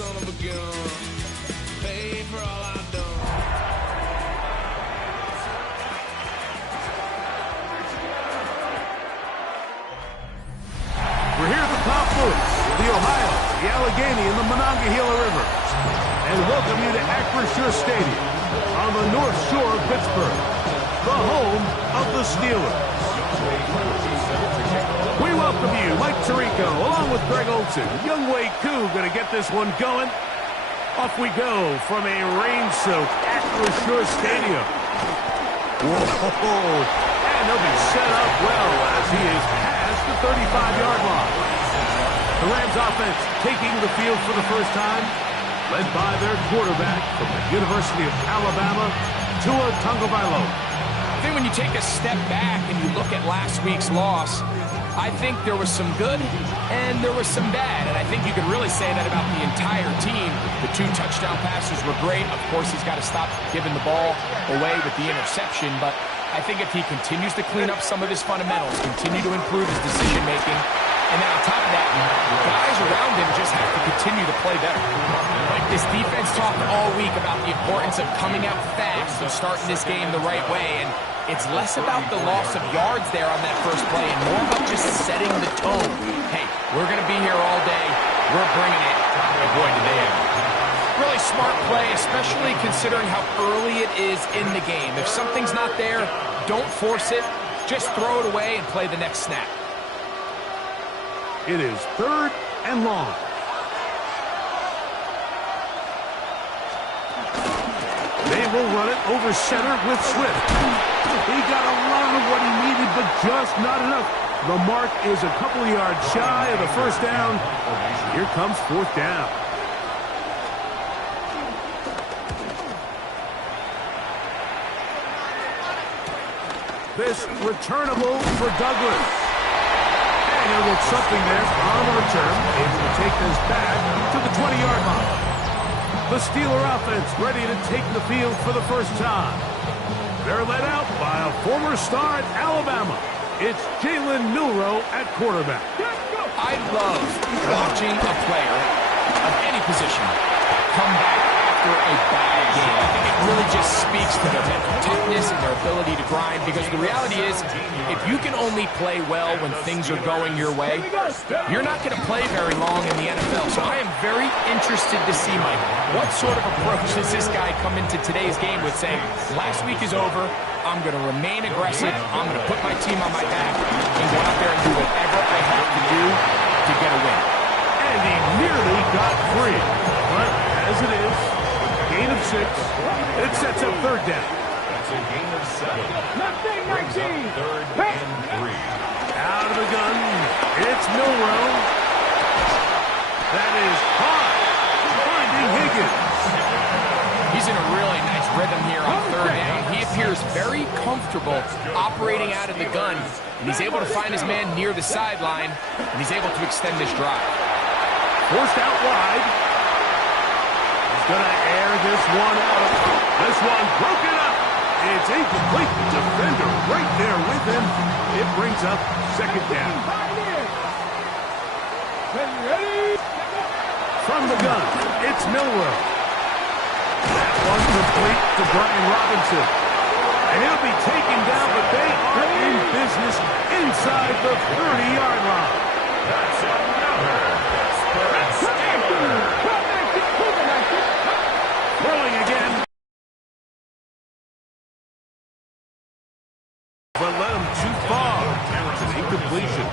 son of a gun. Pay for all I've done. We're here at the confluence of the Ohio, the Allegheny, and the Monongahela Rivers. And welcome you to Acrisure Stadium on the North Shore of Pittsburgh, the home of the Steelers. We welcome you, Mike Tirico, along with Greg Olson. Young Wei Koo going to get this one going. Off we go from a rain-soaked Acrisure Stadium. Whoa! And he'll be set up well as he is past the 35-yard line. The Rams offense taking the field for the first time, led by their quarterback from the University of Alabama, Tua Tagovailoa. I think when you take a step back and you look at last week's loss, I think there was some good and there was some bad. And I think you could really say that about the entire team. The 2 touchdown passes were great. Of course, he's got to stop giving the ball away with the interception. But I think if he continues to clean up some of his fundamentals, continue to improve his decision-making, and then on top of that, guys around him just have to continue to play better. Like this defense talked all week about the importance of coming out fast and starting this game the right way. And it's less about the loss of yards there on that first play and more about just setting the tone. Hey, we're going to be here all day. We're bringing it. And boy, did they ever. Really smart play, especially considering how early it is in the game. If something's not there, don't force it. Just throw it away and play the next snap. It is 3rd and long. They will run it over center with Swift. He got a lot of what he needed, but just not enough. The mark is a couple of yards shy of the first down. Here comes 4th down. This returnable for Douglas. And he'll get something there on the return. Able to take this back to the 20-yard line. The Steeler offense ready to take the field for the first time. They're led out by a former star at Alabama. It's Jalen Milroe at quarterback. I love watching a player of any position come back after a bad game. I think it really just speaks to their mental toughness and their ability to grind, because the reality is, if you can only play well when things are going your way, you're not going to play very long in the NFL. So I am very interested to see, Mike, what sort of approach does this guy come into today's game with, saying, last week is over, I'm going to remain aggressive, I'm going to put my team on my back, and go out there and do whatever I have to do to get a win. And he nearly got free. But as it is, gain of 6. It sets up 3rd down. That's a gain of 7. Brings up 3rd and 3. Out of the gun, it's Milroe. That is high. Finding Higgins. He's in a really nice rhythm here on 3rd down. He appears very comfortable operating out of the gun, and he's able to find his man near the sideline, and he's able to extend this drive. Forced out wide. He's going to air this one out. This one broken up. It's incomplete. Defender right there with him. It brings up 2nd down. From the gun, it's Milroe. That one complete to Brian Robinson. And he'll be taken down, but they are in business inside the 30-yard line. That's another Pittsburgh Steelers. Throwing again. But let him too far. It's an incompletion.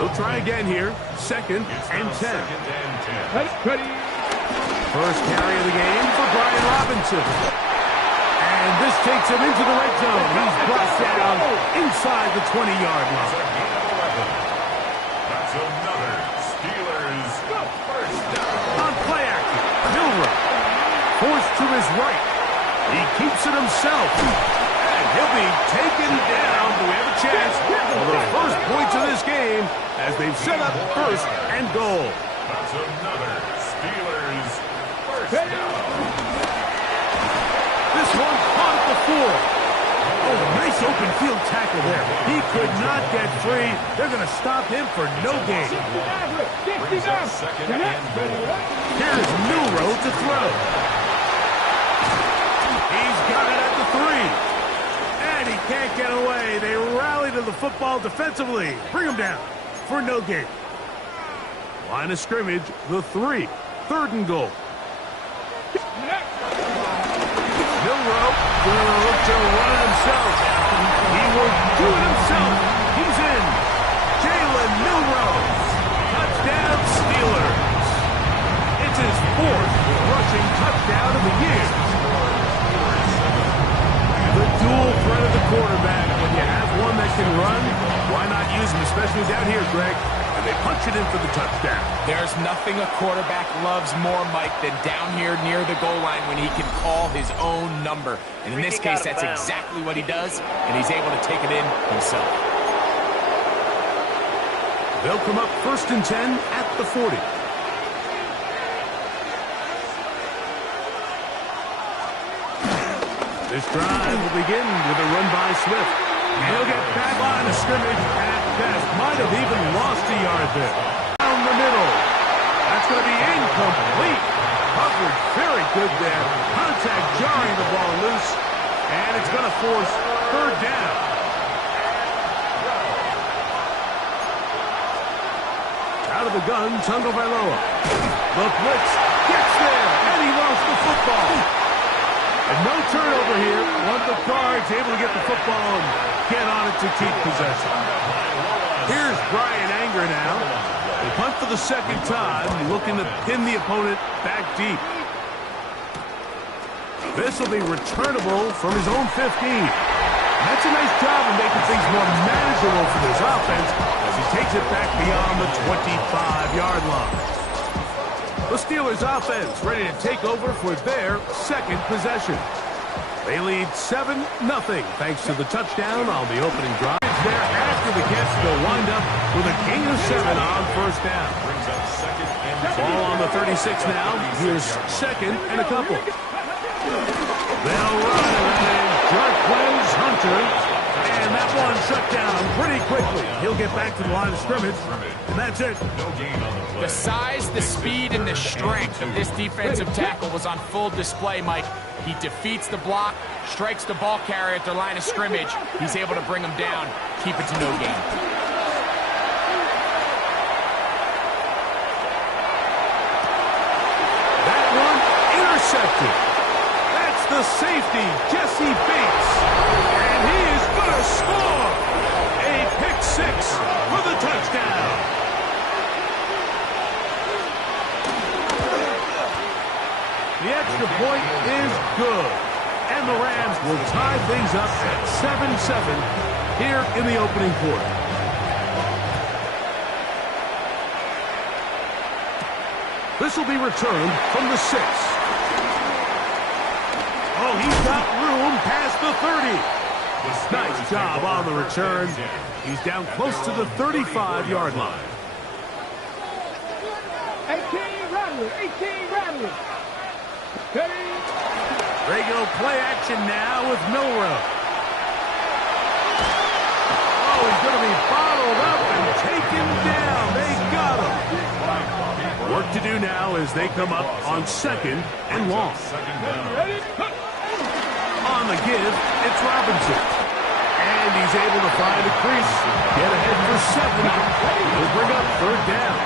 He'll try again here. 2nd and 10. First carry of the game for Brian Robinson. And this takes him into the red zone. He's brought down inside the 20-yard line. That's another Steelers first down. On play action, Milroe forced to his right. He keeps it himself. And he'll be taken down. Do we have a chance for the first points of this game as they've set up 1st and goal. That's another Steelers first down. This one caught at the 4. Oh, nice open field tackle there. He could not get free. They're going to stop him for no gain. Here's Milrow to throw. He's got it at the 3. And he can't get away. They rally to the football defensively. Bring him down for no gain. Line of scrimmage, the 3. 3rd and goal. Milrow will look to run it himself. He will do it himself. He's in. Jalen Milrow. Touchdown Steelers. It's his 4th rushing touchdown of the year. The dual threat of the quarterback. When you have one that can run, why not use him, especially down here, Greg? And they punch it in for the touchdown. There's nothing a quarterback loves more, Mike, than down here near the goal line when he can call his own number. And in this case, that's exactly what he does, and he's able to take it in himself. They'll come up 1st and 10 at the 40. This drive will begin with a run by Swift. He'll get back line of scrimmage at best. Might have even lost a yard there. Down the middle. That's going to be incomplete. Coverage very good there. Contact jarring the ball loose. And it's going to force 3rd down. Out of the gun, Tagovailoa. The blitz gets there. And he lost the football. And no turnover here. One of the guards able to get the football and get on it to keep possession. Here's Brian Anger now. They punt for the 2nd time, looking to pin the opponent back deep. This will be returnable from his own 15. That's a nice job of making things more manageable for this offense as he takes it back beyond the 25-yard line. The Steelers offense ready to take over for their 2nd possession. They lead 7-0 thanks to the touchdown on the opening drive. There after the catch, they'll wind up with a gain of 7 on 1st down. Ball on the 36 now. Here's 2nd and a couple. They'll run it. Jarquez Hunter. And that one shut down pretty quickly. He'll get back to the line of scrimmage. And that's it. The size, the speed, and the strength of this defensive tackle was on full display, Mike. He defeats the block, strikes the ball carrier at their line of scrimmage. He's able to bring him down, keep it to no gain. That one intercepted. That's the safety, Jesse Bates. And he is going to score. A pick 6 for the touchdown. The extra point is good. And the Rams will tie things up at 7-7 here in the opening quarter. This will be returned from the 6. Oh, he's got room past the 30. Nice job on the return. He's down close to the 35-yard line. 18 Rattler, 18 Rattler. Regular play action now with Milrow. Oh, he's going to be bottled up and taken down. They got him. Work to do now as they come up on 2nd and long. On the give, it's Robinson. And he's able to find a crease. Get ahead for 7. He'll bring up 3rd down.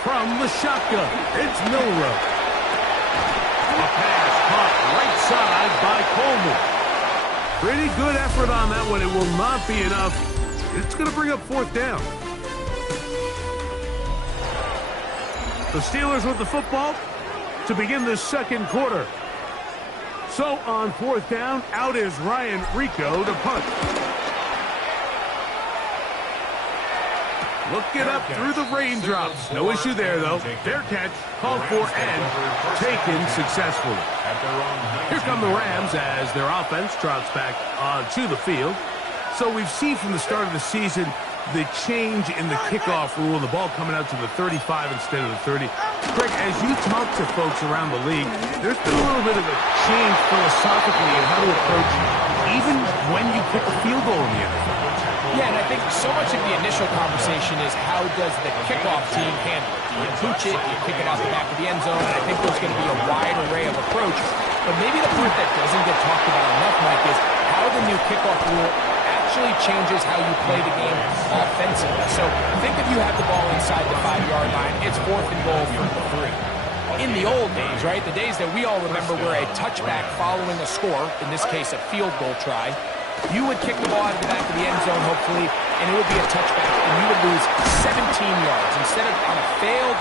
From the shotgun, it's Milrow. A pass caught right side by Coleman. Pretty good effort on that one. It will not be enough. It's going to bring up 4th down. The Steelers with the football to begin the 2nd quarter. So on 4th down, out is Ryan Rico to punt. Looking up through the raindrops. No issue there, though. Fair catch, called for, and taken successfully. Here come the Rams as their offense trots back onto the field. So we've seen from the start of the season the change in the kickoff rule, the ball coming out to the 35 instead of the 30. Greg, as you talk to folks around the league, there's been a little bit of a change philosophically in how to approach even when you kick a field goal in the NFL. Yeah, and I think so much of the initial conversation is how does the kickoff team handle it? Do you pooch it? Do you kick it out the back of the end zone? And I think there's going to be a wide array of approach. But maybe the part that doesn't get talked about enough, Mike, is how the new kickoff rule actually changes how you play the game offensively. So think if you have the ball inside the 5-yard line, it's 4th and goal from the 3. In the old days, right, the days that we all remember were a touchback following a score, in this case a field goal try, you would kick the ball out of the back of the end zone, hopefully, and it would be a touchback, and you would lose 17 yards. Instead of on a failed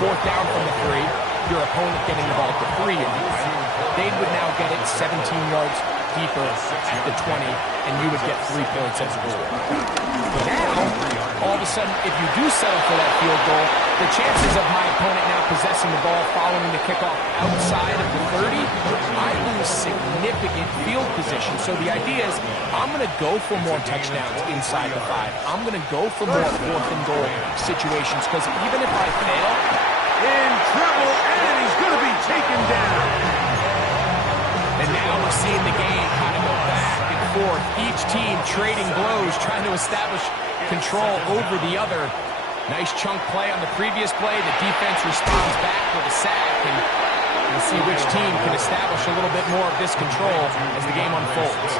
4th down from the 3, your opponent getting the ball at the 3-yard line, they would now get it 17 yards deeper at the 20, and you would get 3 points as a goal. Now, all of a sudden, if you do settle for that field goal, the chances of my opponent now possessing the ball following the kickoff outside of the 30, I lose significant field position. So the idea is I'm going to go for more touchdowns inside the 5. I'm going to go for more 4th and goal situations, because even if I fail, in trouble, and he's going to be taken down. And now we're seeing the game kind of go back and forth. Each team trading blows, trying to establish control over the other. Nice chunk play on the previous play. The defense responds back with a sack, and we'll see which team can establish a little bit more of this control as the game unfolds.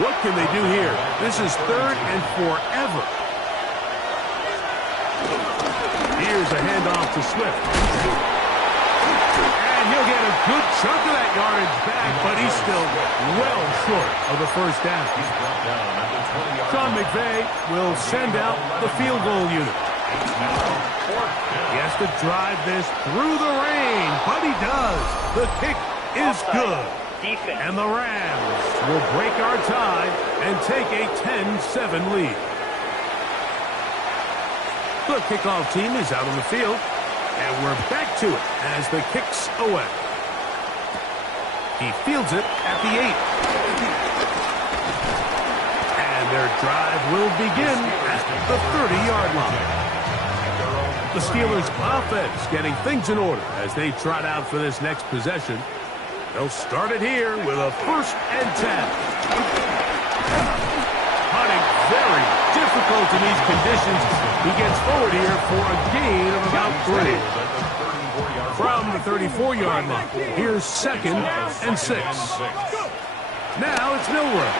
What can they do here? This is 3rd and forever. Here's a handoff to Swift. And he'll get a good chunk of that yardage back, but he's still well short of the 1st down. Sean McVay will send out the field goal unit. He has to drive this through the rain, but he does. The kick is good. And the Rams will break our tie and take a 10-7 lead. The kickoff team is out on the field, and we're back to it as the kick's away. He fields it at the 8. And their drive will begin at the 30-yard line. The Steelers' offense getting things in order as they trot out for this next possession. They'll start it here with a 1st and 10. Hunting very difficult in these conditions. He gets forward here for a gain of about 3. From the 34-yard line, here's 2nd and 6. Now it's Milrow.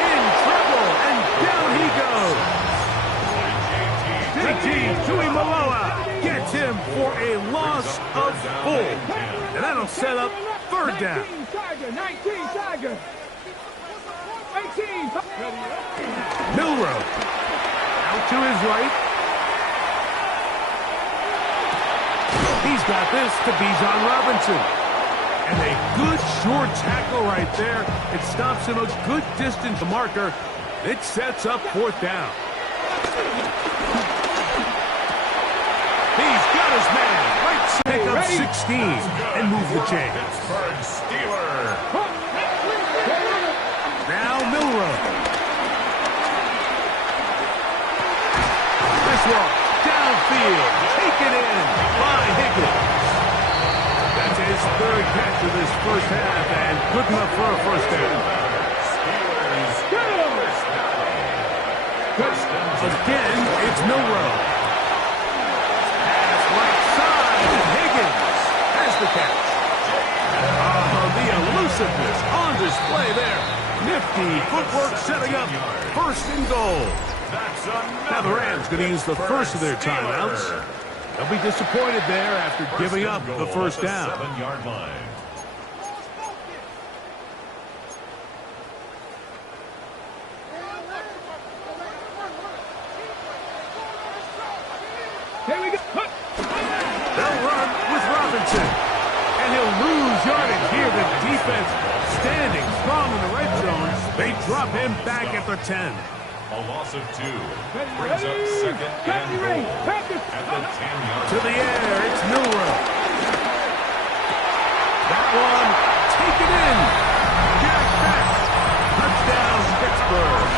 In trouble, and down he goes. Tui Maloa gets him for a loss of 4. And that'll set up 3rd down. 19 Tiger. 18. Milrow out to his right. He's got this to Bijan Robinson. And a good short tackle right there. It stops him a good distance to marker. It sets up 4th down. He's got his man. Right, pick up 16 and move the chains. Now Milrow. This one downfield. Taken in by Higgins. That's his 3rd catch of this 1st half, and good enough for a 1st down. Again, it's Milrow. The catch. The elusiveness on display there. Nifty footwork setting up 1st and goal. Now the Rams going to use the first of their timeouts. They'll be disappointed there after giving up the 1st down. 7-yard line. Here we go. They'll run with Robinson. And he'll lose yardage here. The defense standing strong in the red zone. They drop him back at the 10. A loss of 2. Brings up 2nd and goal at the 10-yard line. To the air, it's Milrow. That one taken in. Jack back. Touchdown, Pittsburgh.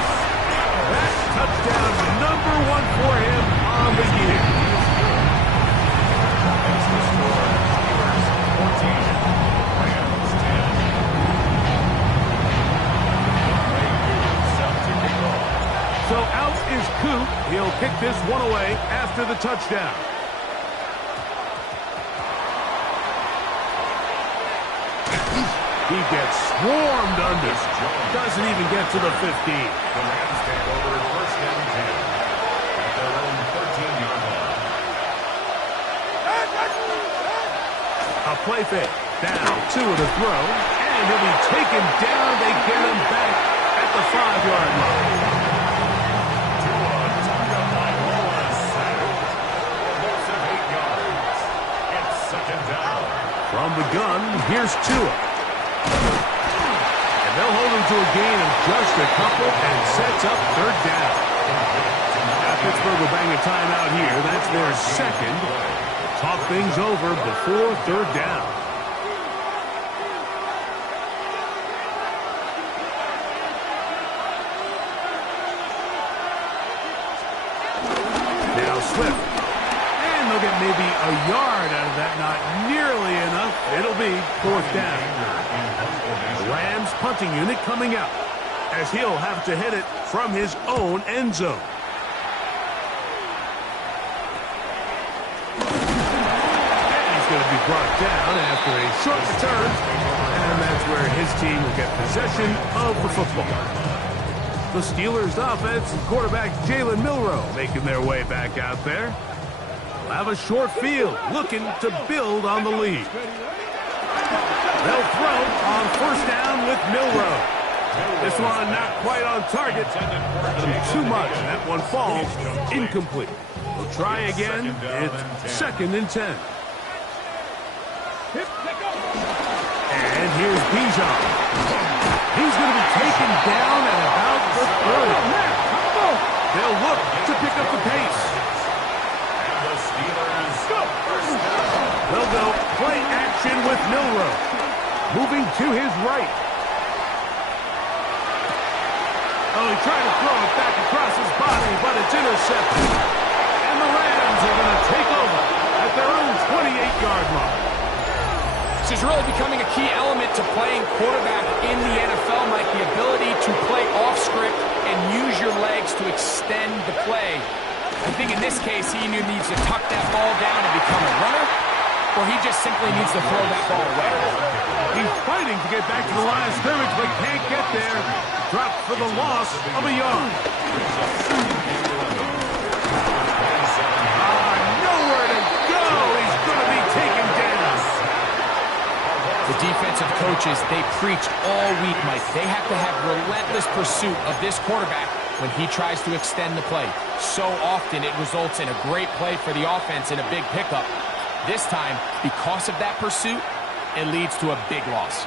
is Coop. He'll kick this one away after the touchdown. He gets swarmed under. Doesn't even get to the 15. The Rams take over first and 10 at their own 13-yard line. A play fake. Now 2 to throw. And he'll be taken down. They get him back at the 5-yard line. Tua turned up by Wallace. Loss of 8 yards. It's second down. From the gun, here's Tua. And they'll hold him to a gain of just a couple and sets up third down. Now Pittsburgh will bang a timeout here. That's their second. Talk things over before third down. Now Swift. And they'll get maybe a yard out of that. Not nearly enough. It'll be fourth down. The Rams punting unit coming out as he'll have to hit it from his own end zone. And he's going to be brought down after a short return. And that's where his team will get possession of the football. The Steelers' offense and quarterback Jalen Milroe making their way back out there. They'll have a short field looking to build on the lead. They'll throw on first down with Milroe. This one not quite on target. Too much. That one falls incomplete. We'll try again. It's second and 10. And here's Bijan. He's going to be taken down at about the 30. They'll look to pick up the pace. And the Steelers first down. They'll go play action with Milroe. Moving to his right. Oh, he tried to throw it back across his body, but it's intercepted. And the Rams are going to take over at their own 28-yard line. This is really becoming a key element to playing quarterback in the NFL, Mike, the ability to play off script and use your legs to extend the play. I think in this case, he either needs to tuck that ball down and become a runner, or he just simply needs to throw that ball away. He's fighting to get back to the line of scrimmage, but can't get there. Dropped for the loss of a yard. Nowhere to go. He's going to be taken down. The defensive coaches, they preached all week, Mike. They have to have relentless pursuit of this quarterback when he tries to extend the play. So often it results in a great play for the offense and a big pickup. This time, because of that pursuit, it leads to a big loss.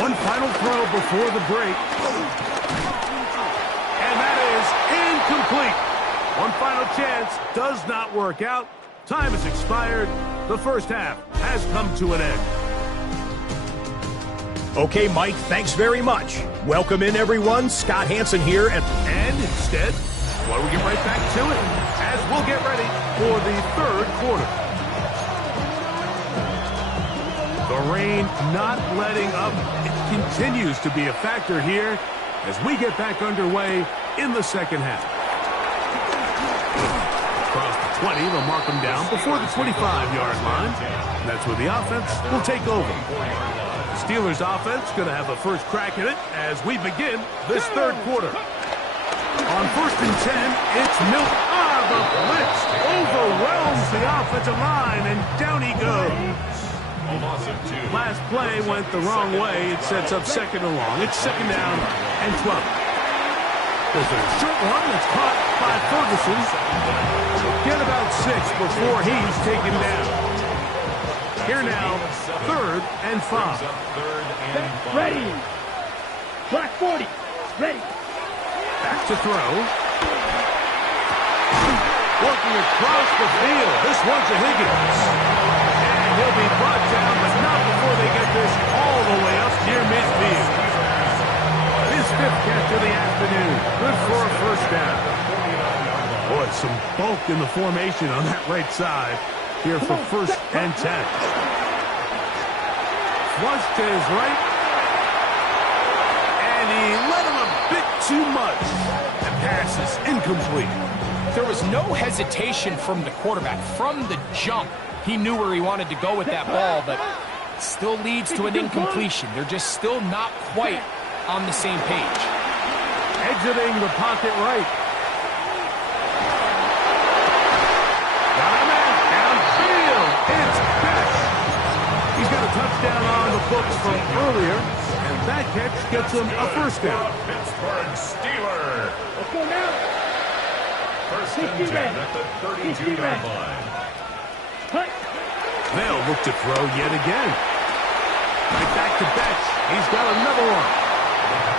One final throw before the break. And that is incomplete. One final chance does not work out. Time has expired. The first half has come to an end. Okay, Mike, thanks very much. Welcome in, everyone. Scott Hansen here. And instead, well, we get right back to it as we'll get ready for the third quarter. The rain not letting up. It continues to be a factor here as we get back underway in the second half. Across the 20, they'll mark them down before the 25-yard line. That's where the offense will take over. The Steelers offense going to have a first crack at it as we begin this third quarter. On first and 10, it's Milk. The blitz overwhelms the offensive line, and down he goes. Last play went the wrong way. It sets up second and long. It's second down and 12. There's a short one that's caught by Ferguson. Get about 6 before he's taken down. Here now, third and 5. Ready. Black 40. Ready. Back to throw. Working across the field. This one's a Higgins. And he'll be brought down, but not before they get this all the way up near midfield. His 5th catch of the afternoon. Good for a first down. Boy, some bulk in the formation on that right side here for first and 10. Flush to his right. And he let him a bit is incomplete. There was no hesitation from the quarterback. From the jump, he knew where he wanted to go with that ball, but it still leads to an incompletion. They're just still not quite on the same page. Exiting the pocket right. Got a man downfield. It's Beck. He's got a touchdown on the books from earlier, and that catch gets him a first down. Pittsburgh Steelers. Let's go now. First and 10 at the 32-yard line. Cut. They'll look to throw yet again. Right back to Betch. He's got another one.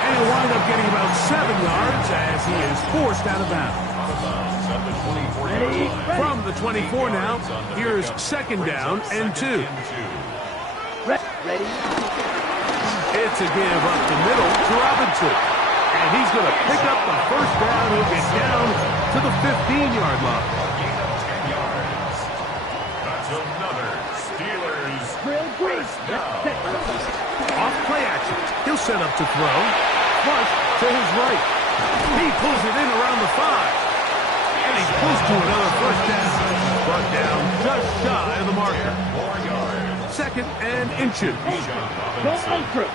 And he'll wind up getting about 7 yards as he is forced out of bounds. At the 24-yard line. From the 24 now, here's second down and 2. Ready. It's a give up the middle to Robinson. And he's going to pick up the first down. He'll get down to the 15-yard line. Gain of 10 yards. That's another Steelers Real great. first down. Off play action. He'll set up to throw. Flush to his right. He pulls it in around the 5. And he's close to another first down. Brought down just shy of the marker. 4 yards. Second and inches. Go ultra.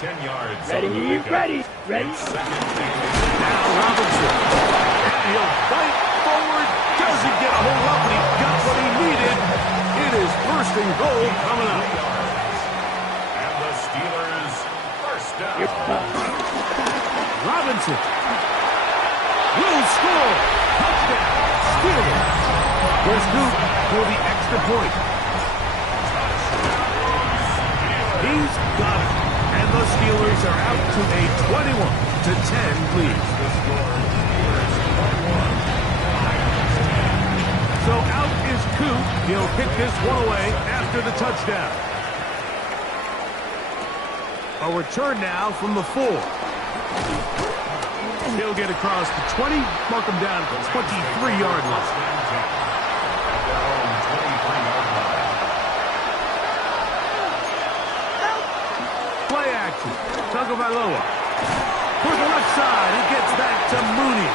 10 yards. Ready. on the pickup. Ready. Second and Now Robinson. And he'll fight forward. Doesn't get a whole lot, but he got what he needed. It is first and goal coming up. And the Steelers first down. Robinson will score. Touchdown. Steelers. Here's Duke for the extra point. He's got it. And the Steelers are out to a 21-10 lead. So out is Coop. He'll kick this one away after the touchdown. A return now from the 4. He'll get across the 20, mark him down at the 23-yard line. Play action. Tagovailoa. For the left side, he gets back to Mooney.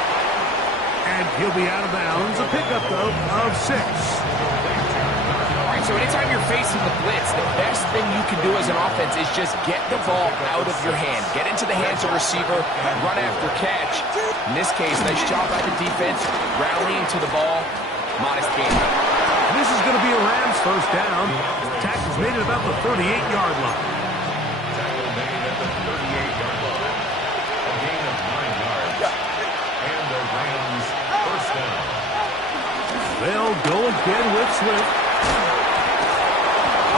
And he'll be out of bounds. A pickup, though, of 6. All right, so anytime you're facing the blitz, the best thing you can do as an offense is just get the ball out of your hand. Get into the hands of receiver, run after catch. In this case, nice job by the defense, rallying to the ball. Modest gain. This is going to be a Rams first down. Tackles made at about the 38-yard line. Tackle made at the 38-yard line. A gain of 9 yards. And the Rams first down. They'll go again with Swift.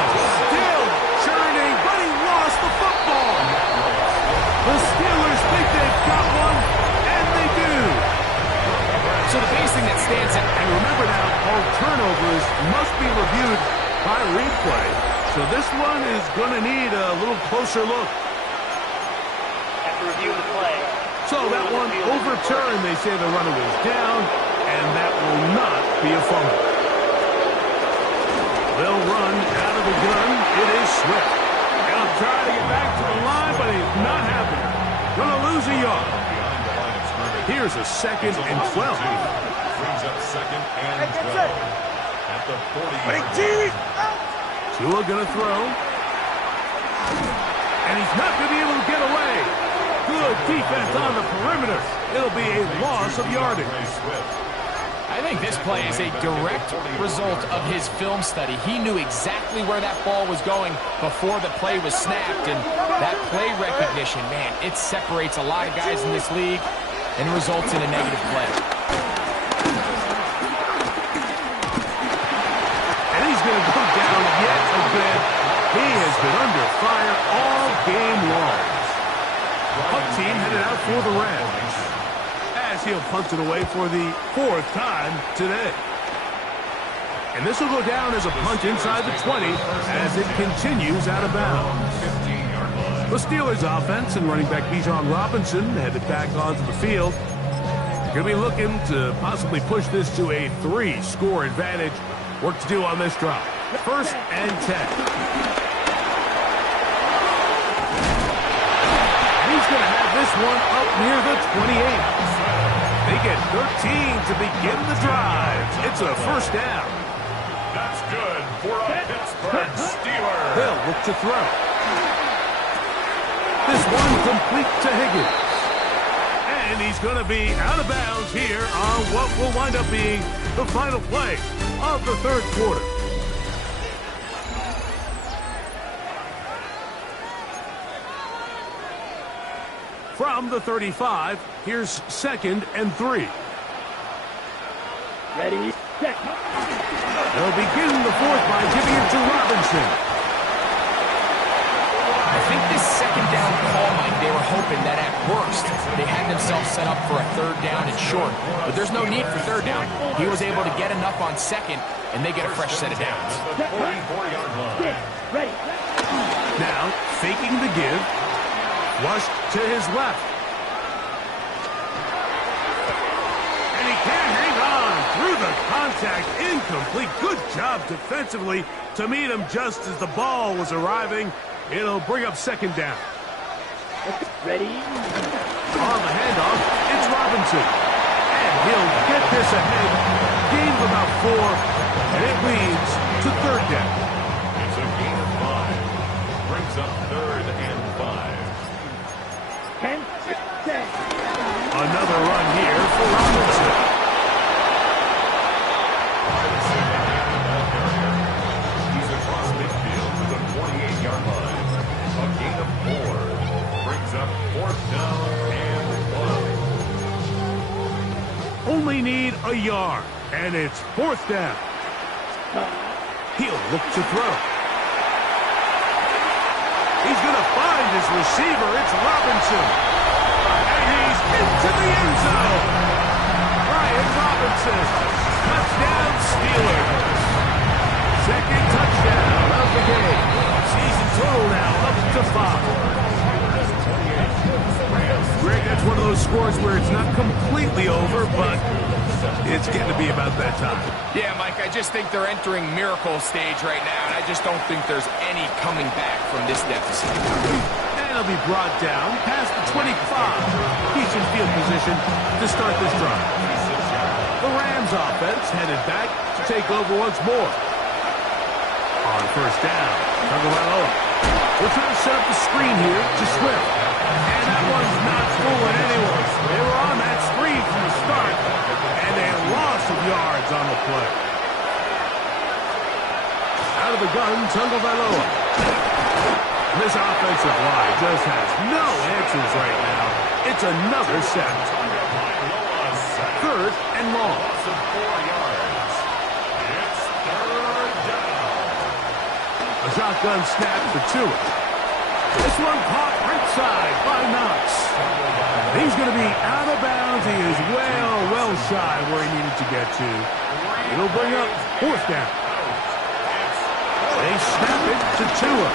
Still churning, but he lost the football. The Steelers think they've got one, and they do. So the biggest thing that stands out, And remember now, all turnovers must be reviewed by replay. So this one is going to need a little closer look. After reviewing the play. So that one overturned. They say the runner was down, and that will not be a fumble. They'll run out of the gun. It is Swift. He'll try to get back to the line, but he's not happening. Going to lose a yard. Behind the line of scrimmage. Here's a second and 12. Brings up second and 12. At the 40-yard line. Tua going to throw. And he's not going to be able to get away. Good defense on the perimeter. It'll be a loss of yardage. I think this play is a direct result of his film study. He knew exactly where that ball was going before the play was snapped, and that play recognition, man, it separates a lot of guys in this league and results in a negative play. And he's going to go down yet again. He has been under fire all game long. Punt team headed out for the Rams. As he'll punt it away for the 4th time today. And this will go down as a punt inside the 20 as it continues out of bounds. The Steelers offense and running back Bijan Robinson headed back onto the field. Going to be looking to possibly push this to a 3-score advantage. Work to do on this drive. 1st and 10. He's going to have this one up near the 28. They get 13 to begin the drive. It's a first down. That's good for a Pittsburgh Steeler. They'll look to throw. This one complete to Higgins. And he's going to be out of bounds here on what will wind up being the final play of the third quarter. From the 35, here's 2nd and 3. Ready, set. They'll begin the fourth by giving it to Robinson. I think this second down call, Mike, they were hoping that at worst they had themselves set up for a third down and short. But there's no need for third down. He was able to get enough on second, and they get a fresh set of downs. Ready. Now, faking the give. Flushed to his left. And he can't hang on through the contact. Incomplete. Good job defensively to meet him just as the ball was arriving. It'll bring up 2nd down. Ready. On the handoff, it's Robinson. And he'll get this ahead. Gain of about 4. And it leads to 3rd down. It's a gain of 5. Brings up 3rd and 5. 10, 10. Another run here for Robinson. He's across midfield to the 48-yard line. A gain of 4. Brings up 4th down and 1. Only need a yard. And it's 4th down. He'll look to throw. He's going to find his receiver. It's Robinson. And he's into the end zone. Brian Robinson. Touchdown Steelers. 2nd touchdown of the game. Season total now up to 5. Greg, that's one of those scores where it's not completely over, but it's getting to be about that time. Yeah, Mike, I just think they're entering miracle stage right now, and I just don't think there's any coming back from this deficit. And it'll be brought down past the 25. Decent field position to start this drive. The Rams offense headed back to take over once more. On 1st down, Tagovailoa will try to set up the screen here to Swift. And that one's not fooling anyone. They were on that screen from the start, and a loss of yards on the play. Out of the gun, Tagovailoa. This offensive line just has no answers right now. It's another sack. 3rd and long. 4 yards. It's 3rd down. A shotgun snap for Tua. This one caught right side by Knox. He's going to be out of bounds. He is well shy where he needed to get to. It'll bring up 4th down. They snap it to Tua.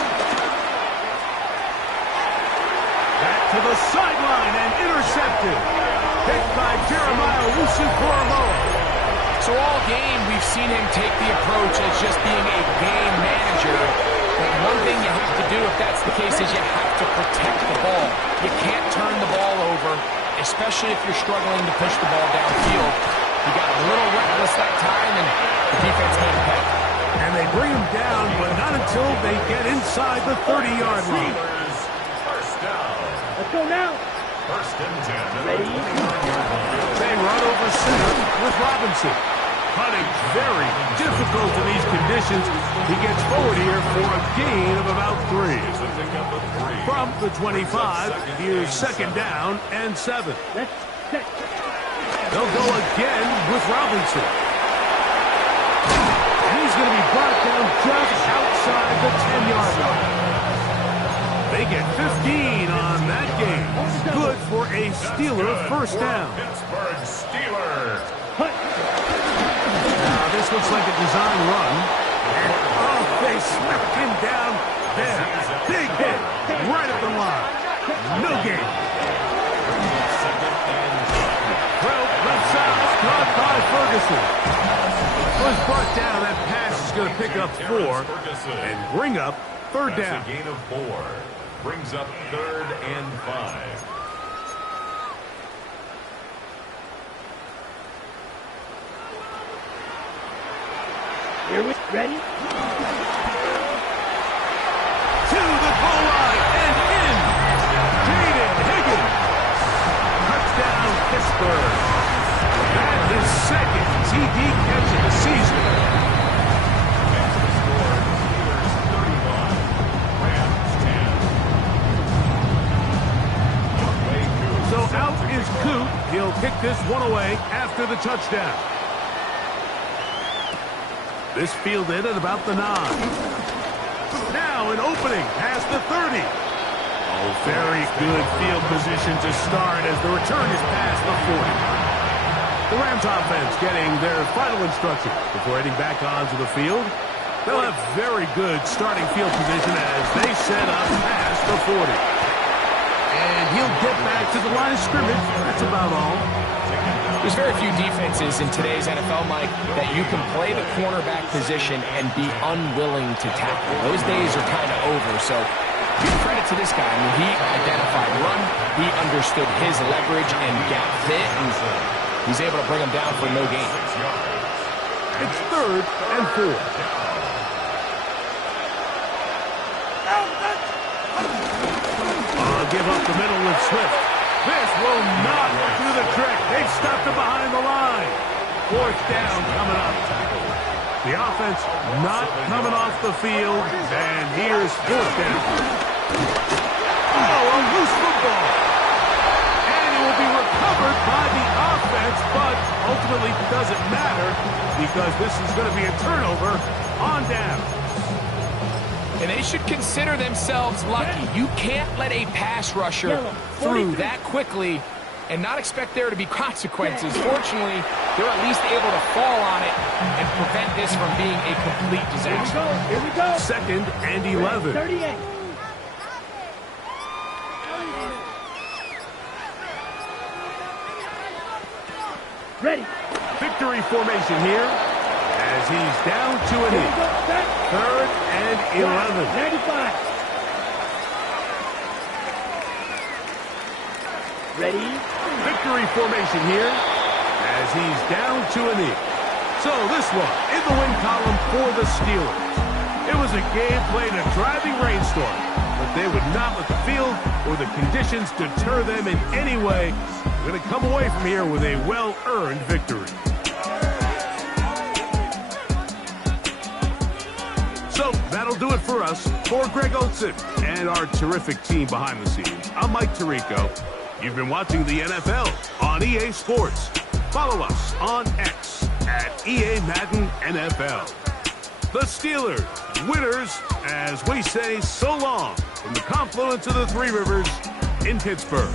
Back to the sideline and intercepted. Picked by Jeremiah Owusu-Koramoah. So all game, we've seen him take the approach as just being a game manager. But one thing you have to do if that's the case is you have to protect the ball. You can't turn the ball over, especially if you're struggling to push the ball downfield. He got a little reckless that time, and the defense can't pay. And they bring him down, but not until they get inside the 30-yard line. First down. Let's go now. 1st and 10. Ready. They run over center with Robinson. But it's very difficult in these conditions. He gets forward here for a gain of about 3. From the 25, here's 2nd down and 7. Let's set. They'll go again with Robinson. And he's going to be brought down just outside the 10-yard line. They get 15 on that game. Good for a Steeler first down. Pittsburgh Steelers. Now this looks like a design run. And they smack him down there. Big hit right at the line. No gain. Well, left side caught by Ferguson. Was brought down. That pass is going to pick up 4 and bring up 3rd down. That's a gain of 4. Brings up 3rd and 5. Here we ready? To the goal line and in. Jaden Higgins. Touchdown, Pittsburgh. That is second TD catch of the season. And the score, Steelers 31, Rams 10. So out is Coop. He'll kick this one away after the touchdown. This fielded at about the 9. Now an opening past the 30. Oh, very good field position to start as the return is past the 40. The Rams offense getting their final instructions before heading back onto the field. They'll have very good starting field position as they set up past the 40. And he'll get back to the line of scrimmage. That's about all. There's very few defenses in today's NFL, Mike, that you can play the cornerback position and be unwilling to tackle. Those days are kind of over, so give credit to this guy. I mean, he identified run, he understood his leverage and gap fit, and he's able to bring him down for no gain. It's 3rd and 4. Give up the middle with Swift. This will not do the trick. They've stopped him behind the line. 4th down coming up. The offense not coming off the field. And here's 4th down. Oh, a loose football. And it will be recovered by the offense, but ultimately doesn't matter because this is going to be a turnover on down. And they should consider themselves lucky. You can't let a pass rusher through that quickly and not expect there to be consequences. Fortunately, they're at least able to fall on it and prevent this from being a complete disaster. Here we go. 2nd and 11. 38. Ready. Victory formation here as he's down to a knee. 3rd and 11. 95. Ready. Victory formation here as he's down to a knee. So this one in the win column for the Steelers. It was a game played in a driving rainstorm, but they would not let the field or the conditions deter them in any way. They're going to come away from here with a well-earned victory. So that'll do it for us. For Greg Olson and our terrific team behind the scenes, I'm Mike Tirico. You've been watching the NFL on EA Sports. Follow us on X at EA Madden NFL. The Steelers, winners, as we say so long from the confluence of the Three Rivers in Pittsburgh.